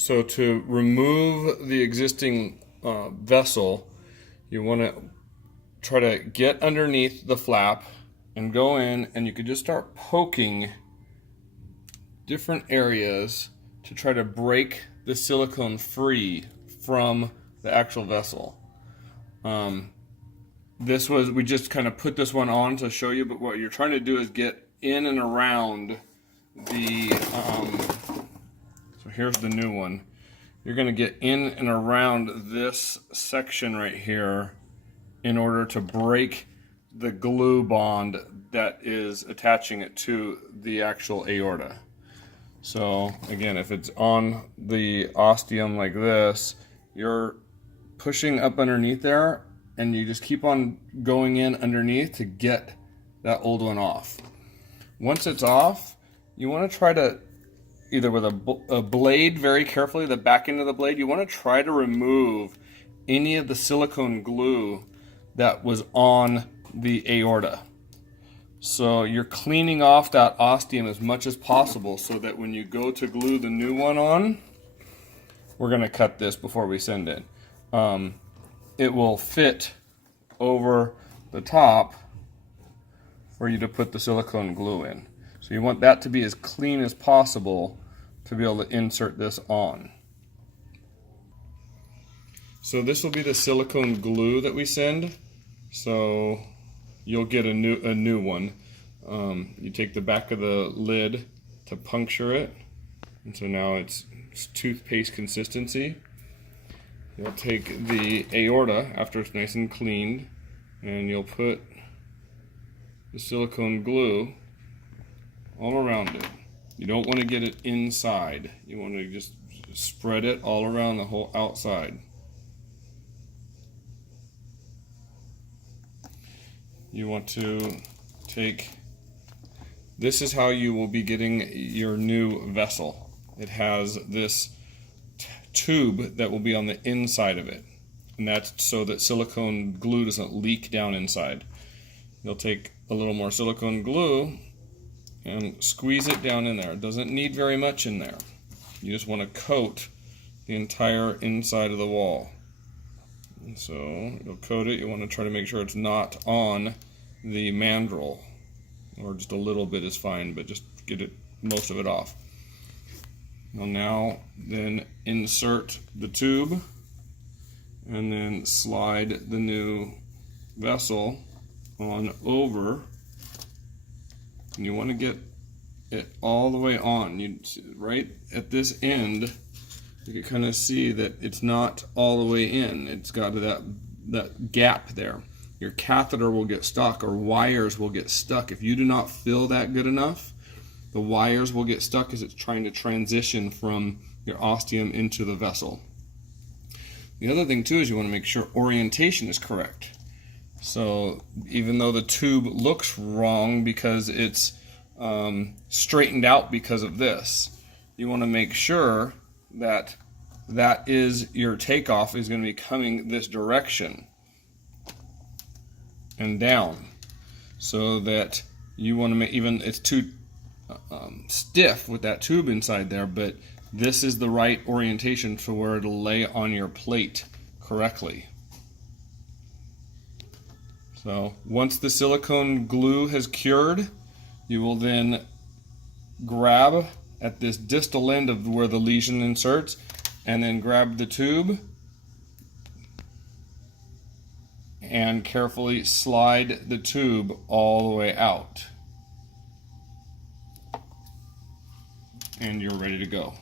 So to remove the existing vessel, you want to try to get underneath the flap and go in, and you could just start poking different areas to try to break the silicone free from the actual vessel. We just kind of put this one on to show you, but what you're trying to do is get in and around the, so here's the new one. You're going to get in and around this section right here in order to break the glue bond that is attaching it to the actual aorta. So again, if it's on the ostium like this, you're pushing up underneath there, and you just keep on going in underneath to get that old one off. Once it's off, you want to try to, either with a blade, very carefully, the back end of the blade, you want to try to remove any of the silicone glue that was on the aorta. So you're cleaning off that ostium as much as possible so that when you go to glue the new one on, we're going to cut this before we send it. It will fit over the top for you to put the silicone glue in. So you want that to be as clean as possible to be able to insert this on. So this will be the silicone glue that we send. So you'll get a new one. You take the back of the lid to puncture it, and so now it's toothpaste consistency. You'll take the aorta after it's nice and cleaned, and you'll put the silicone glue all around it. You don't want to get it inside. You want to just spread it all around the whole outside. You want to take, this is how you will be getting your new vessel. It has this tube that will be on the inside of it, and that's so that silicone glue doesn't leak down inside. You'll take a little more silicone glue and squeeze it down in there. It doesn't need very much in there. You just want to coat the entire inside of the wall. And so you'll coat it. You want to try to make sure it's not on the mandrel, or just a little bit is fine, but just get it, most of it off. You'll now then insert the tube and then slide the new vessel on over, and you want to get it all the way on. Right at this end, you can kind of see that it's not all the way in. It's got that gap there. Your catheter will get stuck, or wires will get stuck. If you do not fill that good enough, the wires will get stuck as it's trying to transition from your ostium into the vessel. The other thing too is you want to make sure orientation is correct. So even though the tube looks wrong because it's straightened out because of this, you want to make sure that is your takeoff is going to be coming this direction and down, so that you want to make, even it's too stiff with that tube inside there, but this is the right orientation for where it'll lay on your plate correctly. So once the silicone glue has cured, you will then grab at this distal end of where the lesion inserts, and then grab the tube and carefully slide the tube all the way out. And you're ready to go.